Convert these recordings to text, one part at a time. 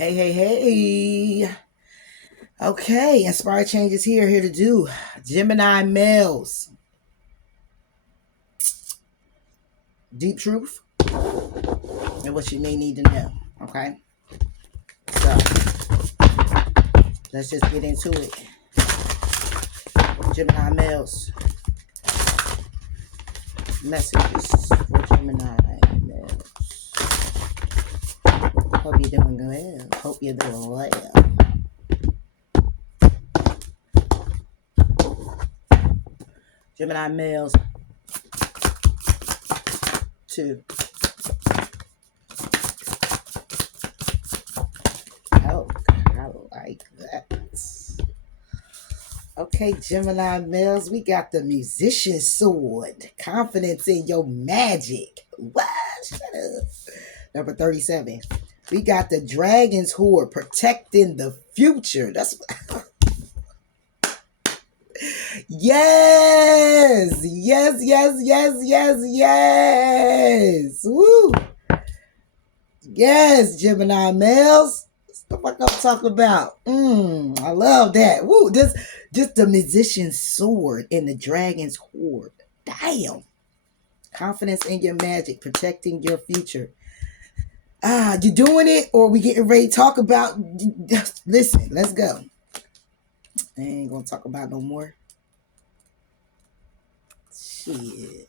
Hey, hey, hey. Okay, Inspired Change is here to do Gemini males. Deep truth and what you may need to know. Okay, so let's just get into it. Gemini males. Messages for Gemini males. Hope you're doing well. Hope you're doing well. Gemini males. 2. Oh, I like that. Okay, Gemini males, we got the musician sword. Confidence in your magic. What? Shut up. Number 37. We got the dragon's horde protecting the future. That's yes, yes, yes, yes, yes, yes. Woo. Yes, Gemini males. That's the fuck I'm talking about. I love that. Woo, just the musician's sword and the dragon's horde. Damn. Confidence in your magic, protecting your future. You doing it or we getting ready to talk about? Listen, let's go. I ain't gonna talk about no more. Shit.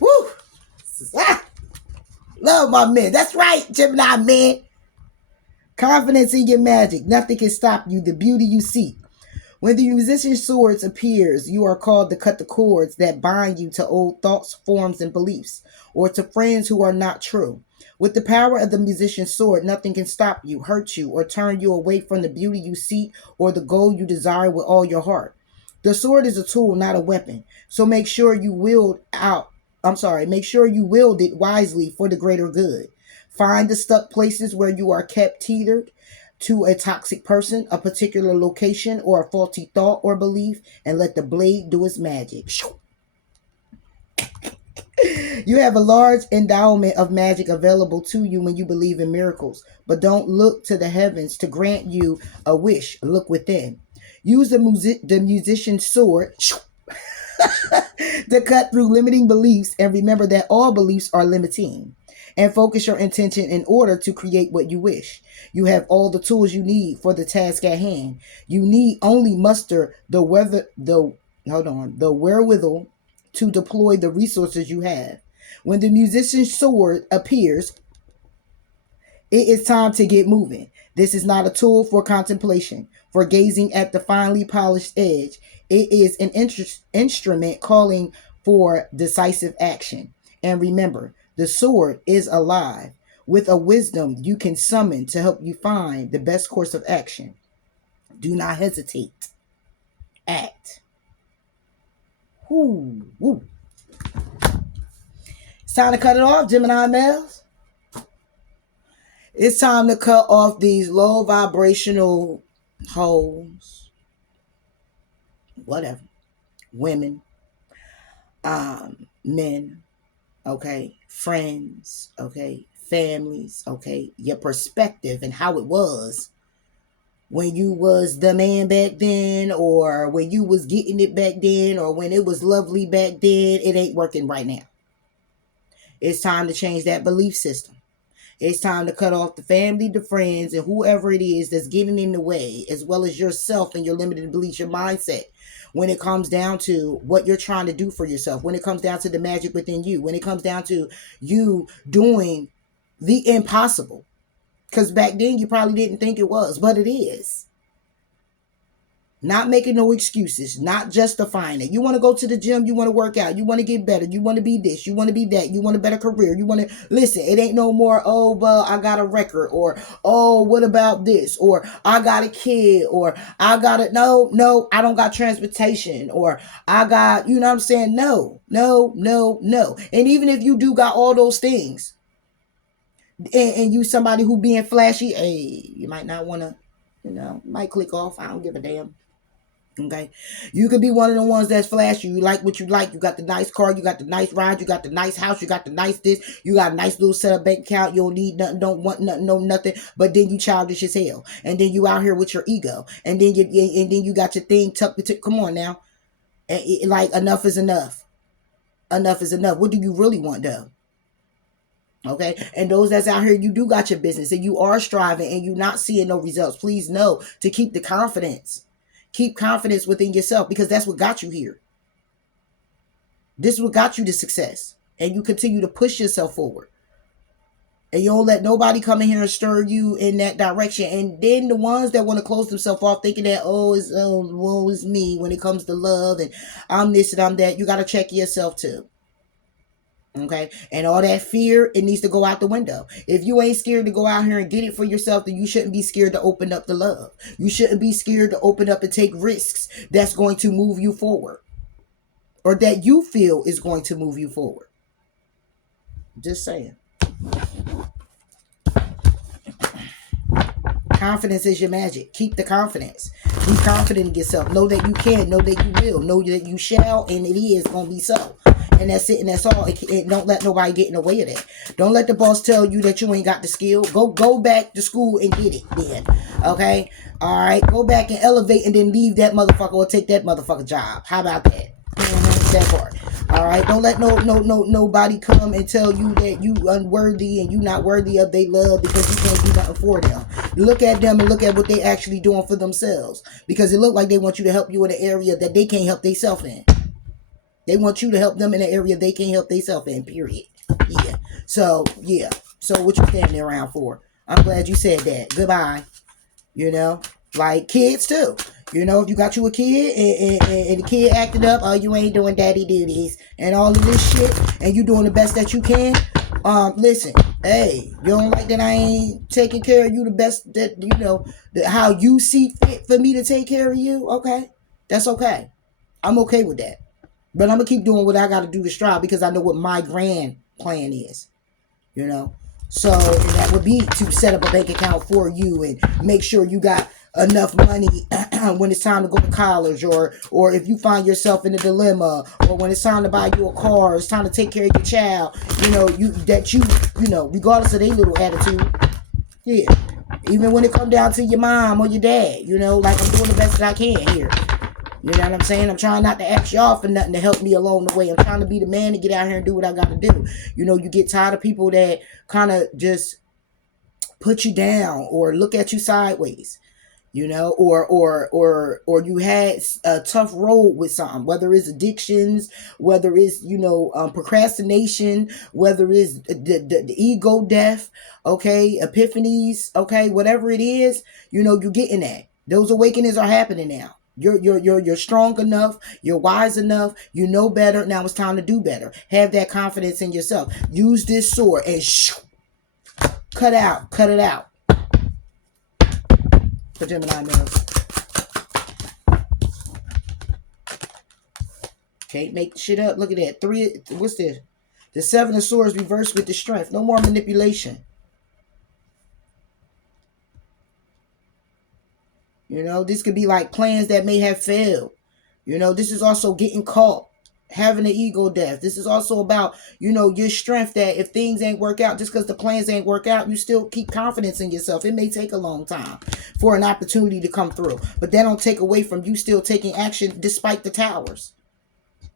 Woo! Love my men. That's right, Gemini man. Confidence in your magic. Nothing can stop you. The beauty you seek. When the musician's sword appears, you are called to cut the cords that bind you to old thoughts, forms, and beliefs, or to friends who are not true. With the power of the musician's sword, nothing can stop you, hurt you, or turn you away from the beauty you seek or the goal you desire with all your heart. The sword is a tool, not a weapon. So make sure you make sure you wield it wisely for the greater good. Find the stuck places where you are kept tethered to a toxic person, a particular location, or a faulty thought or belief, and let the blade do its magic. You have a large endowment of magic available to you when you believe in miracles, but don't look to the heavens to grant you a wish. Look within. Use the musician's sword to cut through limiting beliefs, and remember that all beliefs are limiting. And focus your intention in order to create what you wish. You have all the tools you need for the task at hand. You need only muster the wherewithal to deploy the resources you have. When the musician's sword appears, it is time to get moving. This is not a tool for contemplation, for gazing at the finely polished edge. It is an instrument calling for decisive action. And remember, the sword is alive with a wisdom you can summon to help you find the best course of action. Do not hesitate. Act. Woo, woo. It's time to cut it off, Gemini males. It's time to cut off these low vibrational hoes, whatever, women, men, okay, friends, okay, families, okay, your perspective and how it was when you was the man back then, or when you was getting it back then, or when it was lovely back then. It ain't working right now. It's time to change that belief system. It's time to cut off the family, the friends, and whoever it is that's getting in the way, as well as yourself and your limited beliefs, your mindset. When it comes down to what you're trying to do for yourself, when it comes down to the magic within you, when it comes down to you doing the impossible. Because back then you probably didn't think it was, but it is. Not making no excuses, not justifying it. You want to go to the gym, you want to work out, you want to get better, you want to be this, you want to be that, you want a better career, you want to listen. It ain't no more, oh, well, I got a record, or oh, what about this, or I got a kid, or I got it. No, I don't got transportation, or I got, you know what I'm saying? No. And even if you do got all those things, and you somebody who being flashy, hey, you might not want to, might click off. I don't give a damn. Okay, you could be one of the ones that's flashy. You like what you like. You got the nice car. You got the nice ride. You got the nice house. You got the nice this. You got a nice little set up bank account. You don't need nothing. Don't want nothing. No nothing. But then you childish as hell. And then you out here with your ego. And then you got your thing tucked into. Come on now, like enough is enough. Enough is enough. What do you really want though? Okay, and those that's out here, you do got your business and you are striving and you not seeing no results. Please know to keep the confidence. Keep confidence within yourself because that's what got you here. This is what got you to success. And you continue to push yourself forward. And you don't let nobody come in here and stir you in that direction. And then the ones that want to close themselves off thinking that, woe is me when it comes to love and I'm this and I'm that, you got to check yourself too. Okay, and all that fear, it needs to go out the window. If you ain't scared to go out here and get it for yourself, then you shouldn't be scared to open up the love. You shouldn't be scared to open up and take risks that's going to move you forward, or that you feel is going to move you forward. Just saying. Confidence is your magic. Keep the confidence. Be confident in yourself. Know that you can. Know that you will. Know that you shall, and it is going to be so. And that's it, and that's all. Don't let nobody get in the way of that. Don't let the boss tell you that you ain't got the skill. Go back to school and get it then. Okay? Alright? Go back and elevate and then leave that motherfucker or take that motherfucker job. How about that? That part. Alright? Don't let nobody come and tell you that you unworthy and you not worthy of their love because you can't do nothing for them. Look at them and look at what they actually doing for themselves. Because it look like they want you to help you in an area that they can't help themselves in. They want you to help them in an area they can't help themselves in, period. Yeah. So, yeah. So, what you standing around for? I'm glad you said that. Goodbye. You know? Like kids, too. You know, if you got you a kid and the kid acted up, oh, you ain't doing daddy duties and all of this shit, and you doing the best that you can, listen, hey, you don't like that I ain't taking care of you the best that, you know, how you see fit for me to take care of you? Okay. That's okay. I'm okay with that. But I'm going to keep doing what I got to do to strive because I know what my grand plan is, you know. So, and that would be to set up a bank account for you and make sure you got enough money when it's time to go to college or if you find yourself in a dilemma or when it's time to buy you a car, it's time to take care of your child, you know, you know, regardless of their little attitude. Yeah. Even when it come down to your mom or your dad, you know, like I'm doing the best that I can here. You know what I'm saying? I'm trying not to ask y'all for nothing to help me along the way. I'm trying to be the man to get out here and do what I got to do. You know, you get tired of people that kind of just put you down or look at you sideways. You know, or you had a tough road with something, whether it's addictions, whether it's, you know, procrastination, whether it's the ego death, okay, epiphanies, okay, whatever it is, you know, you're getting that. Those awakenings are happening now. You're strong enough. You're wise enough. You know better. Now it's time to do better. Have that confidence in yourself. Use this sword and cut it out. For Gemini males. Can't make shit up. Look at that. What's this? The 7 of Swords reversed with the Strength. No more manipulation. You know, this could be like plans that may have failed. You know, this is also getting caught, having an ego death. This is also about, you know, your strength that if things ain't work out, just because the plans ain't work out, you still keep confidence in yourself. It may take a long time for an opportunity to come through, but that don't take away from you still taking action despite the towers.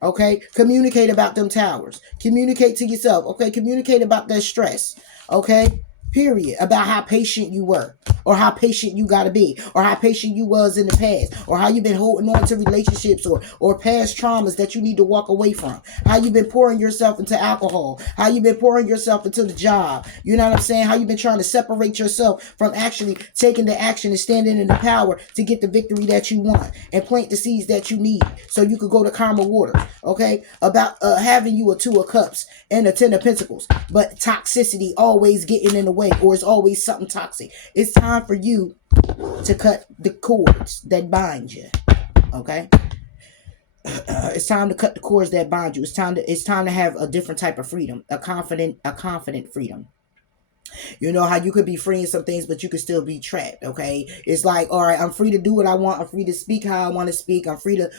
Okay, communicate about them towers. Communicate to yourself. Okay, communicate about that stress. Okay, period. About how patient you were, or how patient you gotta be, or how patient you was in the past, or how you've been holding on to relationships or past traumas that you need to walk away from. How you've been pouring yourself into alcohol. How you've been pouring yourself into the job. You know what I'm saying? How you've been trying to separate yourself from actually taking the action and standing in the power to get the victory that you want and plant the seeds that you need so you could go to karma water. Okay, about having you a 2 of Cups and a 10 of Pentacles, but toxicity always getting in the way, or it's always something toxic. It's time for you to cut the cords that bind you. Okay, it's time to cut the cords that bind you. It's time to have a different type of freedom, a confident freedom. You know how you could be free in some things, but you could still be trapped. Okay, it's like, all right, I'm free to do what I want. I'm free to speak how I want to speak. I'm free to,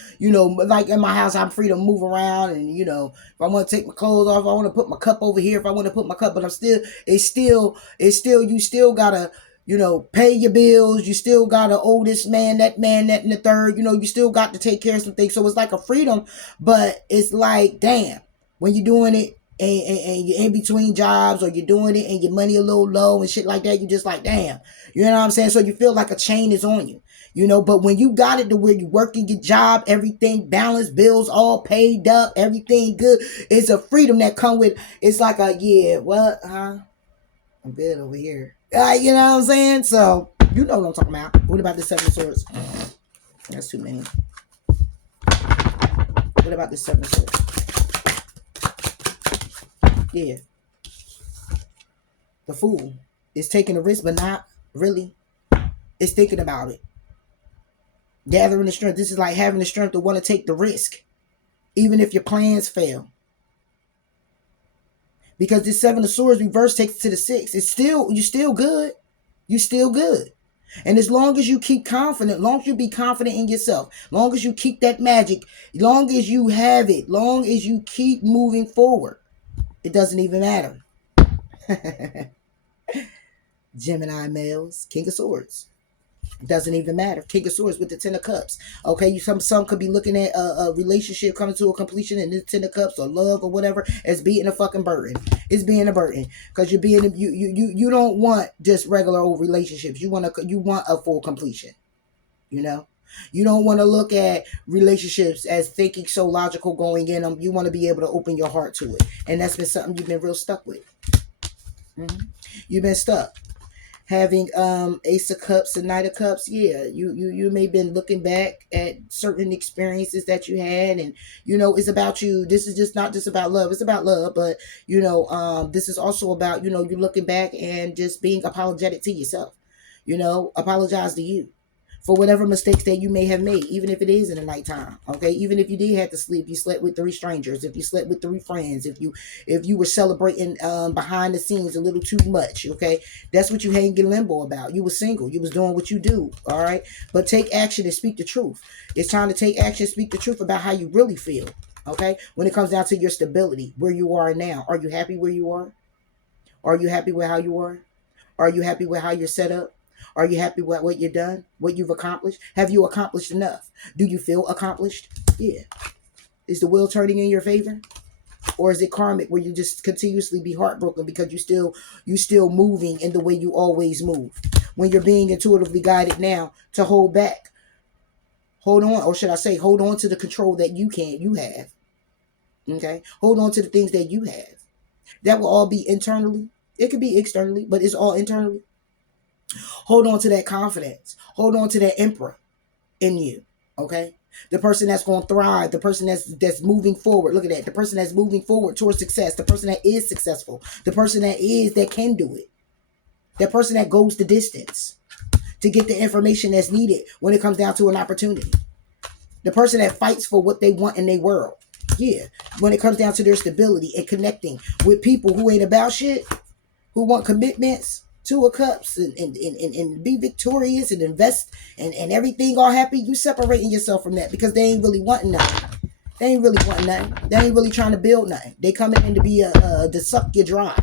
like in my house, I'm free to move around, and if I want to take my clothes off, I want to put my cup over here. If I want to put my cup, but it's still, you still gotta. Pay your bills. You still got to owe this man, that, and the third. You still got to take care of some things. So it's like a freedom, but it's like, damn, when you're doing it and you're in between jobs, or you're doing it and your money a little low and shit like that, you just like, damn. You know what I'm saying? So you feel like a chain is on you. But when you got it to where you working your job, everything balanced, bills all paid up, everything good, it's a freedom that come with, it's like a, yeah, what, huh? I'm good over here. You know what I'm saying? So, you know what I'm talking about. What about the Seven of Swords? That's too many. What about the Seven of Swords? Yeah. The Fool is taking a risk, but not really. It's thinking about it. Gathering the strength. This is like having the strength to want to take the risk, even if your plans fail. Because this Seven of Swords reverse takes it to the Six. You're still good. You're still good. And as long as you keep confident, long as you be confident in yourself, long as you keep that magic, long as you have it, long as you keep moving forward, it doesn't even matter. Gemini males, King of Swords. It doesn't even matter. King of Swords with the Ten of Cups. Okay, some could be looking at a relationship coming to a completion, and the Ten of Cups or love or whatever as being a fucking burden. It's being a burden because you don't want just regular old relationships. You want a full completion. You don't want to look at relationships as thinking so logical going in them. You want to be able to open your heart to it, and that's been something you've been real stuck with. You've been stuck. Having Ace of Cups and Knight of Cups, yeah, you may have been looking back at certain experiences that you had, and it's about you. This is just not just about love. It's about love, but this is also about you looking back and just being apologetic to yourself. Apologize to you for whatever mistakes that you may have made, even if it is in the nighttime. Okay, even if you did have to sleep, you slept with 3 strangers. If you slept with 3 friends, if you were celebrating behind the scenes a little too much. Okay, that's what you hang in limbo about. You were single. You was doing what you do. All right, but take action and speak the truth. It's time to take action, speak the truth about how you really feel. Okay, when it comes down to your stability, where you are now, are you happy where you are? Are you happy with how you are? Are you happy with how you're set up? Are you happy with what you've done? What you've accomplished? Have you accomplished enough? Do you feel accomplished? Yeah. Is the wheel turning in your favor? Or is it karmic where you just continuously be heartbroken because you still moving in the way you always move? When you're being intuitively guided now to hold back. Hold on, or should I say hold on to the control that you have. Okay? Hold on to the things that you have. That will all be internally. It could be externally, but it's all internally. Hold on to that confidence. Hold on to that emperor in you. Okay? The person that's going to thrive, the person that's moving forward. Look at that. The person that's moving forward towards success, the person that is successful, the person that can do it. That person that goes the distance to get the information that's needed when it comes down to an opportunity. The person that fights for what they want in their world. Yeah. When it comes down to their stability and connecting with people who ain't about shit, who want commitments, 2 of Cups, and be victorious and invest and everything all happy, you separating yourself from that because they ain't really wanting nothing. They ain't really wanting nothing. They ain't really trying to build nothing. They coming in to be to suck you dry.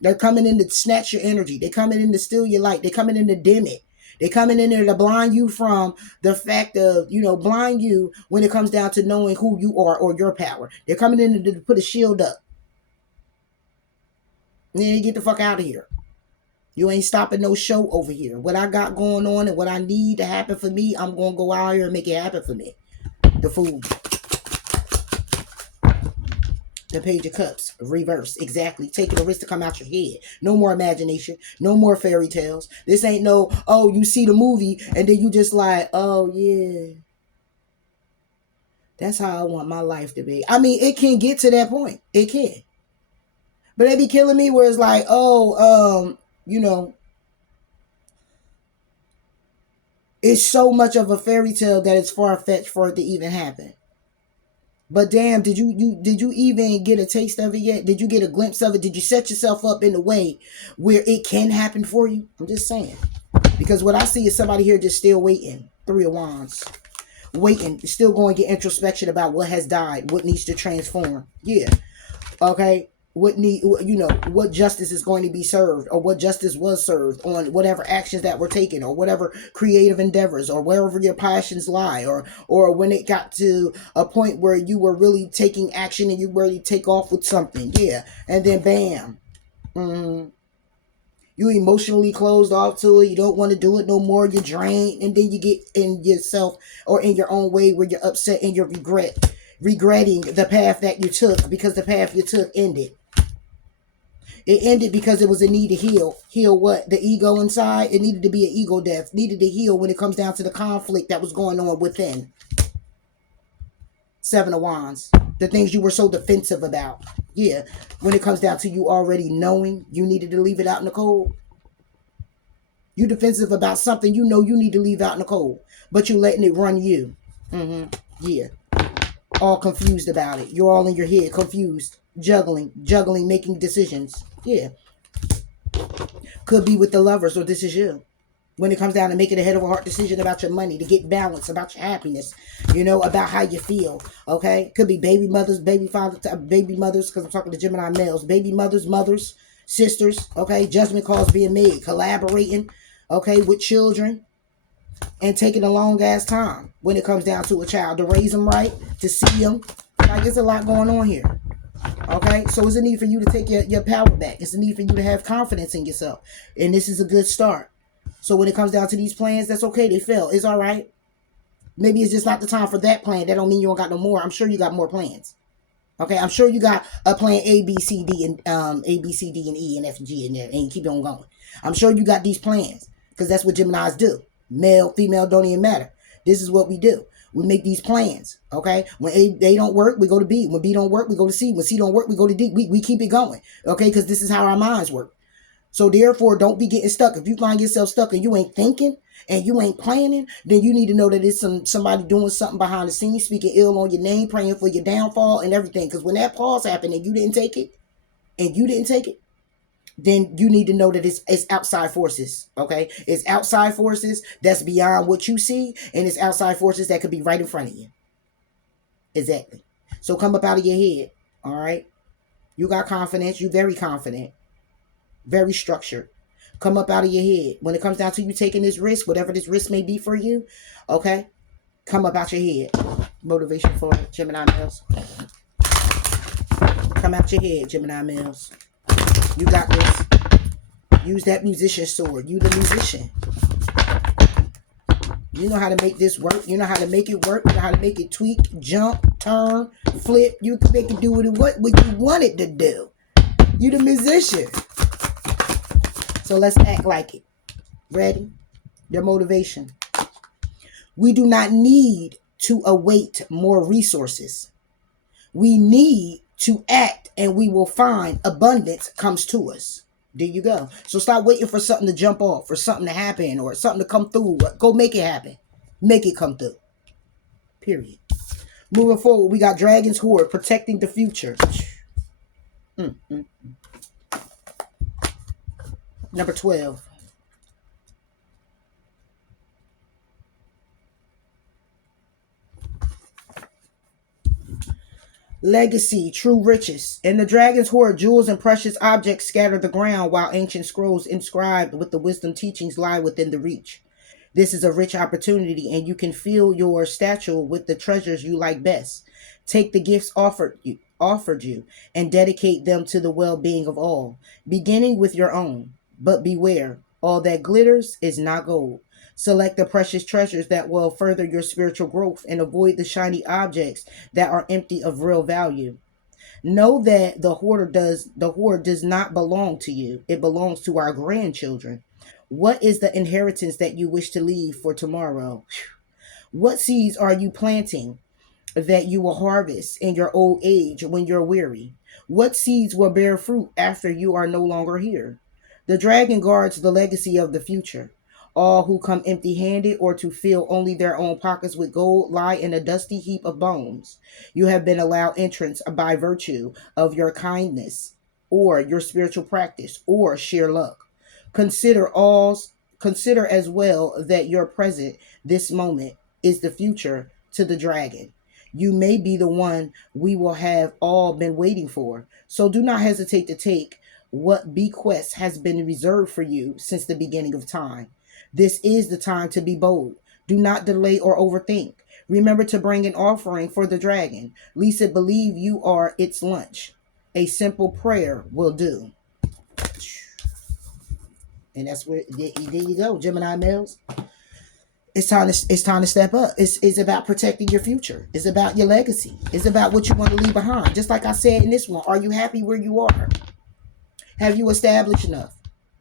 They're coming in to snatch your energy. They coming in to steal your light. They coming in to dim it. They coming in there to blind you from the fact of, blind you when it comes down to knowing who you are or your power. They're coming in to put a shield up. And then you get the fuck out of here. You ain't stopping no show over here. What I got going on and what I need to happen for me, I'm going to go out here and make it happen for me. The Fool. The Page of Cups. Reverse. Exactly. Taking a risk to come out your head. No more imagination. No more fairy tales. This ain't no, oh, you see the movie and then you just like, oh, yeah. That's how I want my life to be. I mean, it can get to that point. It can. But they be killing me where it's like, oh, it's so much of a fairy tale that it's far-fetched for it to even happen. But damn, did you even get a taste of it yet? Did you get a glimpse of it? Did you set yourself up in a way where it can happen for you? I'm just saying. Because what I see is somebody here just still waiting. Three of Wands. Waiting. Still going to get introspection about what has died. What needs to transform. Yeah. Okay. What justice is going to be served, or what justice was served on whatever actions that were taken, or whatever creative endeavors, or wherever your passions lie, or when it got to a point where you were really taking action and you really take off with something. Yeah. And then bam. You emotionally closed off to it. You don't want to do it no more. You're drained, and then you get in yourself or in your own way where you're upset and you're regretting the path that you took, because the path you took ended. It ended because it was a need to heal. Heal what? The ego inside. It needed to be an ego death. Needed to heal when it comes down to the conflict that was going on within. Seven of Wands. The things you were so defensive about. Yeah. When it comes down to you already knowing you needed to leave it out in the cold. You defensive about something you know you need to leave out in the cold, but you're letting it run you. Yeah. All confused about it. You're all in your head, confused, juggling, making decisions. Yeah. Could be with the lovers, or this is you. When it comes down to making a head over heart decision about your money, to get balance, about your happiness, about how you feel. Okay. Could be baby mothers, baby fathers, baby mothers, because I'm talking to Gemini males, baby mothers, mothers, sisters. Okay. Judgment calls being made, collaborating. Okay, with children, and taking a long ass time when it comes down to a child to raise them right, to see them. Like, there's a lot going on here. Okay, so it's a need for you to take your power back. It's a need for you to have confidence in yourself, and this is a good start. So when it comes down to these plans, that's okay. They fail. It's all right. Maybe it's just not the time for that plan. That don't mean you don't got no more. I'm sure you got more plans. Okay, I'm sure you got a plan A, B, C, D, and A, B, C, D, and E, and F, and G in there, and you keep on going. I'm sure you got these plans. Because that's what Geminis do. Male, female, don't even matter. This is what we do. We make these plans, okay? When A don't work, we go to B. When B don't work, we go to C. When C don't work, we go to D. We keep it going, okay? Because this is how our minds work. So therefore, don't be getting stuck. If you find yourself stuck and you ain't thinking and you ain't planning, then you need to know that it's somebody doing something behind the scenes, speaking ill on your name, praying for your downfall and everything. Because when that pause happened and you didn't take it, then you need to know that it's outside forces, okay? It's outside forces that's beyond what you see, and it's outside forces that could be right in front of you. Exactly. So come up out of your head, all right? You got confidence. You very confident. Very structured. Come up out of your head. When it comes down to you taking this risk, whatever this risk may be for you, okay? Come up out your head. Motivation for Gemini males. Come out your head, Gemini males. You got this. Use that musician sword. You the musician. You know how to make this work. You know how to make it work. You know how to make it tweak, jump, turn, flip. You can make it do what you want it to do. You the musician. So let's act like it. Ready? Your motivation. We do not need to await more resources. We need to act, and we will find abundance comes to us. There you go. So stop waiting for something to jump off, for something to happen, or something to come through. Go make it happen. Make it come through. Period. Moving forward, we got Dragon's Horde, protecting the future. Number 12. Legacy, true riches. In the Dragon's Hoard, jewels and precious objects scatter the ground, while ancient scrolls inscribed with the wisdom teachings lie within the reach. This is a rich opportunity, and you can fill your statue with the treasures you like best. Take the gifts offered you, and dedicate them to the well-being of all, beginning with your own. But beware, all that glitters is not gold. Select the precious treasures that will further your spiritual growth, and avoid the shiny objects that are empty of real value. Know that the hoard does not belong to you. It belongs to our grandchildren. What is the inheritance that you wish to leave for tomorrow? What seeds are you planting that you will harvest in your old age when you're weary? What seeds will bear fruit after you are no longer here? The dragon guards the legacy of the future. All who come empty handed or to fill only their own pockets with gold lie in a dusty heap of bones. You have been allowed entrance by virtue of your kindness or your spiritual practice or sheer luck. Consider all consider as well that your present, this moment, is the future to the dragon. You may be the one we will have all been waiting for. So do not hesitate to take what bequest has been reserved for you since the beginning of time. This is the time to be bold. Do not delay or overthink. Remember to bring an offering for the dragon, lest it believe you are its lunch. A simple prayer will do. And that's where there you go, Gemini males. It's time to step up. It's about protecting your future. It's about your legacy. It's about what you want to leave behind. Just like I said in this one, are you happy where you are? Have you established enough?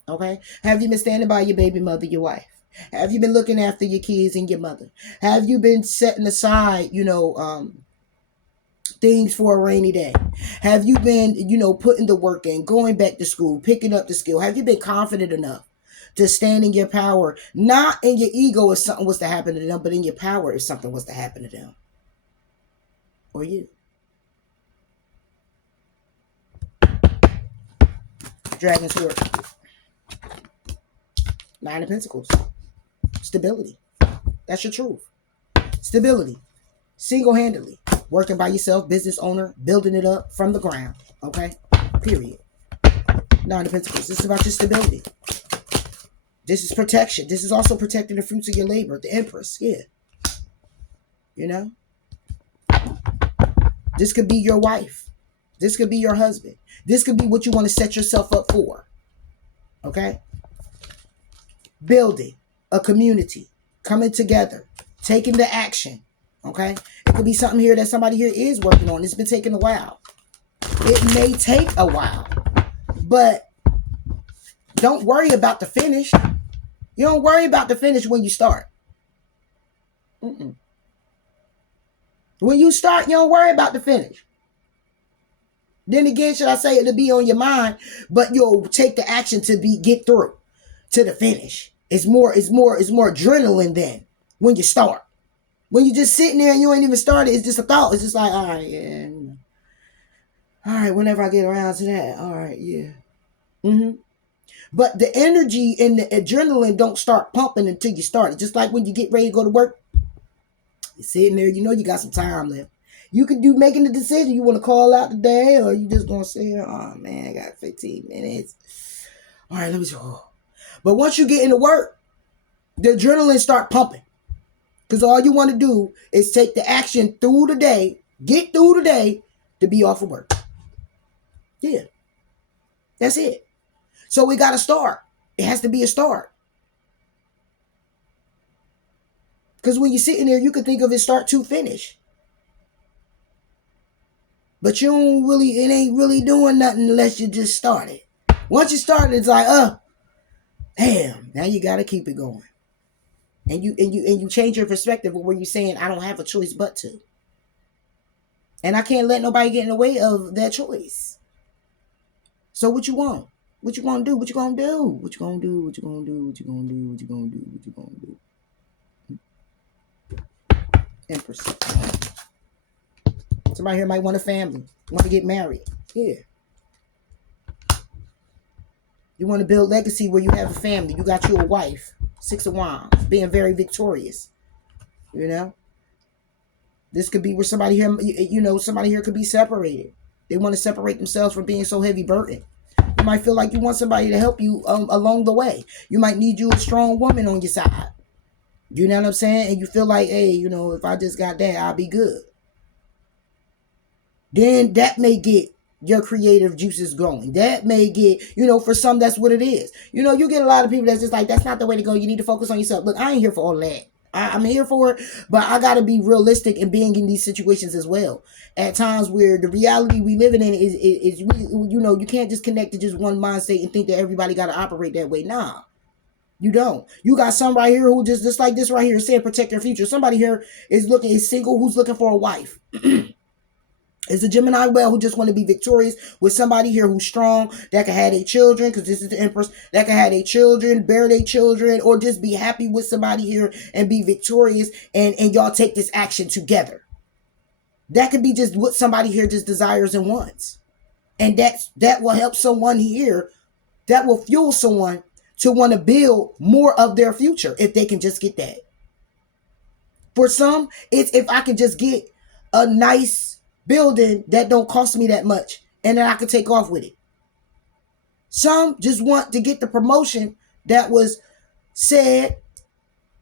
Okay. Have you been standing by your baby mother, your wife? Have you been looking after your kids and your mother? Have you been setting aside, things for a rainy day? Have you been, putting the work in, going back to school, picking up the skill? Have you been confident enough to stand in your power, not in your ego if something was to happen to them, but in your power if something was to happen to them or you? Dragon's Sword. Nine of Pentacles. Stability. That's your truth. Stability. Single-handedly. Working by yourself, business owner, building it up from the ground. Okay? Period. Nine of Pentacles. This is about your stability. This is protection. This is also protecting the fruits of your labor. The Empress. Yeah. This could be your wife. This could be your husband. This could be what you want to set yourself up for. Okay? Building a community. Coming together. Taking the action. Okay? It could be something here that somebody here is working on. It's been taking a while. It may take a while. But don't worry about the finish. You don't worry about the finish when you start. When you start, you don't worry about the finish. Then again, should I say it'll be on your mind, but you'll take the action to get through to the finish. It's more adrenaline then when you start. When you're just sitting there and you ain't even started, it's just a thought. It's just like, all right, yeah. All right, whenever I get around to that, all right, yeah. But the energy and the adrenaline don't start pumping until you start it. Just like when you get ready to go to work, you're sitting there, you got some time left. You can do making the decision. You want to call out today, or you just going to say, oh man, I got 15 minutes. All right, let me go. But once you get into work, the adrenaline start pumping. Because all you want to do is take the action through the day, get through the day to be off of work. Yeah. That's it. So we got to start. It has to be a start. Because when you're sitting there, you can think of it start to finish. But it ain't really doing nothing unless you just started. Once you started, it's like, damn, now you got to keep it going. And you change your perspective where you're saying, I don't have a choice but to. And I can't let nobody get in the way of that choice. So what you want? What you gonna do? What you gonna do? What you gonna do? What you gonna do? What you gonna do? What you gonna do? What you gonna do? Empress. Somebody here might want a family. Want to get married. Yeah. You want to build legacy where you have a family. You got you a wife. 6 of Wands. Being very victorious. This could be where somebody here, somebody here could be separated. They want to separate themselves from being so heavy burdened. You might feel like you want somebody to help you along the way. You might need you a strong woman on your side. You know what I'm saying? And you feel like, hey, if I just got that, I'll be good. Then that may get your creative juices going. That may get, for some, that's what it is. You get a lot of people that's just like, that's not the way to go. You need to focus on yourself. Look, I ain't here for all that. I'm here for it, but I got to be realistic in being in these situations as well. At times where the reality we living in is you can't just connect to just one mindset and think that everybody got to operate that way. Nah, you don't. You got some right here who just like this right here saying protect your future. Somebody here is single who's looking for a wife. It's a Gemini well who just want to be victorious with somebody here who's strong, that can have their children, because this is the Empress, that can have their children, bear their children, or just be happy with somebody here and be victorious, and y'all take this action together. That could be just what somebody here just desires and wants. And that will help someone here, that will fuel someone to want to build more of their future if they can just get that. For some, it's if I can just get a nice building that don't cost me that much and then I can take off with it. Some just want to get the promotion that was said,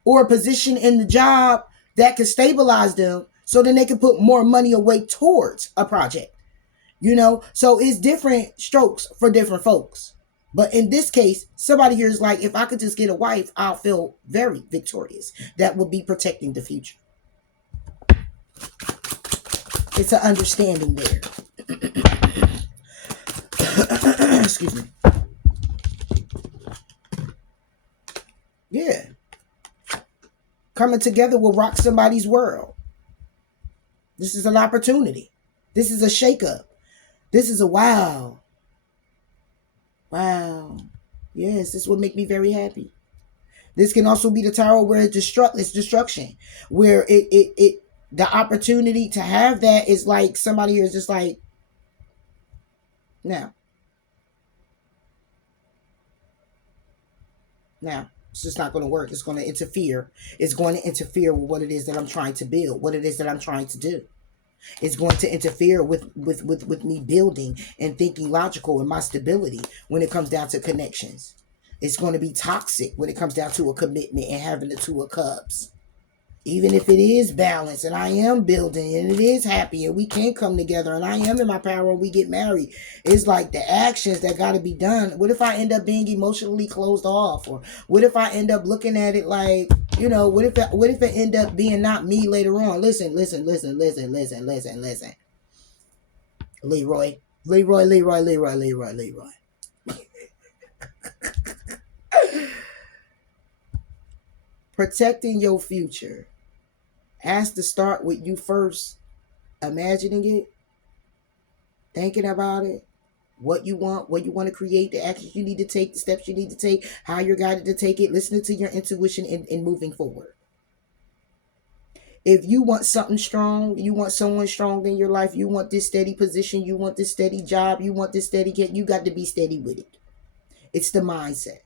or a position in the job that can stabilize them so then they can put more money away towards a project. You know, so it's different strokes for different folks. But in this case, somebody here is like, if I could just get a wife, I'll feel very victorious. That will be protecting the future. It's an understanding there. Excuse me. Yeah. Coming together will rock somebody's world. This is an opportunity. This is a shakeup. This is a wow. Wow. Yes, this would make me very happy. This can also be the tower where it's destruction. Where the opportunity to have that is like somebody here is just like, now, it's just not going to work. It's going to interfere. It's going to interfere with what it is that I'm trying to build, what it is that I'm trying to do. It's going to interfere with me building and thinking logical and my stability when it comes down to connections. It's going to be toxic when it comes down to a commitment and having the Two of Cups. Even if it is balanced and I am building and it is happy and we can come together and I am in my power and we get married, it's like the actions that got to be done. What if I end up being emotionally closed off? Or what if I end up looking at it like, you know, what if it end up being not me later on? Listen. Leroy. Protecting your future has to start with you first imagining it, thinking about it, what you want to create, the actions you need to take, the steps you need to take, how you're guided to take it, listening to your intuition and moving forward. If you want something strong, you want someone strong in your life, you want this steady position, you want this steady job, you want this steady get, you got to be steady with it. It's the mindset.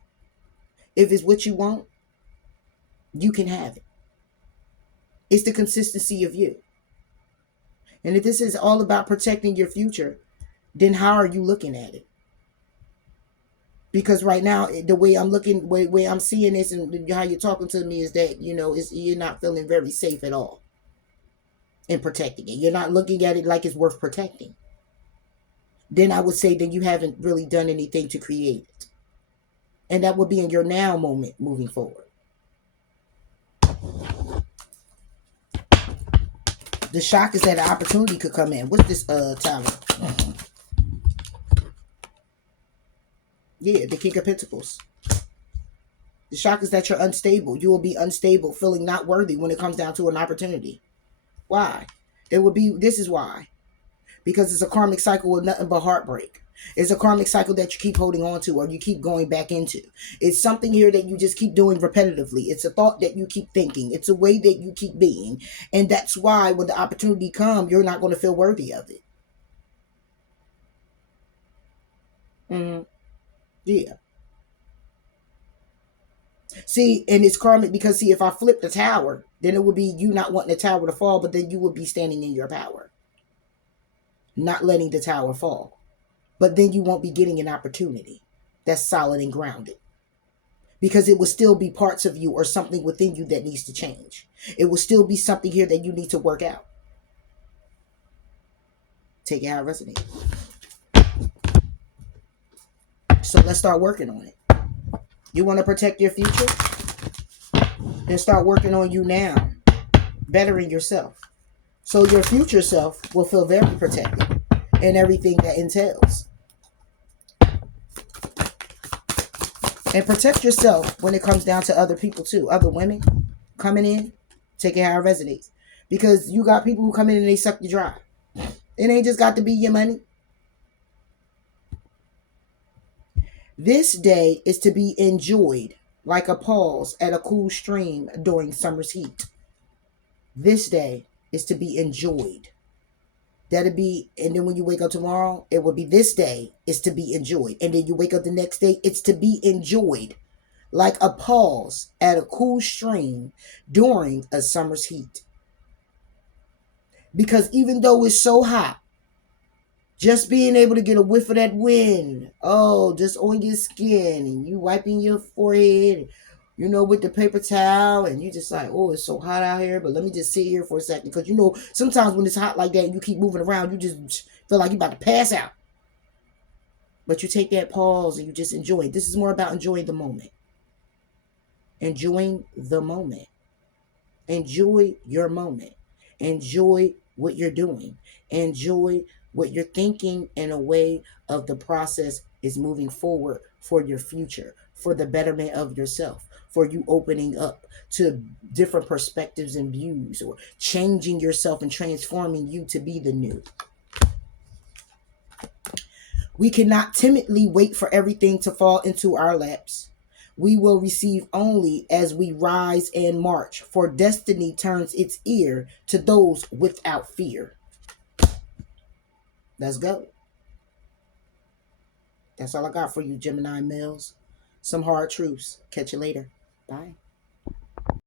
If it's what you want, you can have it. It's the consistency of you. And if this is all about protecting your future, then how are you looking at it? Because right now, the way I'm looking, way I'm seeing this and how you're talking to me is that, you know, you're not feeling very safe at all in protecting it. You're not looking at it like it's worth protecting. Then I would say that you haven't really done anything to create it. And that would be in your now moment moving forward. The shock is that an opportunity could come in. What's this tower? Yeah, the King of Pentacles. The shock is that you're unstable. You will be unstable, feeling not worthy when it comes down to an opportunity. Why? This is why. Because it's a karmic cycle of nothing but heartbreak. It's a karmic cycle that you keep holding on to or you keep going back into. It's something here that you just keep doing repetitively. It's a thought that you keep thinking. It's a way that you keep being. And that's why when the opportunity comes, you're not going to feel worthy of it. Yeah. See, and it's karmic because, see, if I flip the tower, then it would be you not wanting the tower to fall, but then you would be standing in your power. Not letting the tower fall. But then you won't be getting an opportunity that's solid and grounded. Because it will still be parts of you or something within you that needs to change. It will still be something here that you need to work out. Take it how it resonates. So let's start working on it. You want to protect your future? Then start working on you now. Bettering yourself. So your future self will feel very protected in everything that entails. And protect yourself when it comes down to other people too. Other women coming in, take it how it resonates. Because you got people who come in and they suck you dry. It ain't just got to be your money. This day is to be enjoyed like a pause at a cool stream during summer's heat. This day is to be enjoyed. That'll be, and then when you wake up tomorrow, it will be this day is to be enjoyed. And then you wake up the next day, it's to be enjoyed like a pause at a cool stream during a summer's heat. Because even though it's so hot, just being able to get a whiff of that wind, oh, just on your skin, and you wiping your forehead, you know, with the paper towel, and you just like, oh, it's so hot out here, but let me just sit here for a second. Because, you know, sometimes when it's hot like that and you keep moving around, you just feel like you're about to pass out. But you take that pause and you just enjoy it. This is more about enjoying the moment. Enjoying the moment. Enjoy your moment. Enjoy what you're doing. Enjoy what you're thinking in a way of the process is moving forward for your future, for the betterment of yourself, for you opening up to different perspectives and views, or changing yourself and transforming you to be the new. We cannot timidly wait for everything to fall into our laps. We will receive only as we rise and march, for destiny turns its ear to those without fear. Let's go. That's all I got for you, Gemini males. Some hard truths. Catch you later. Bye.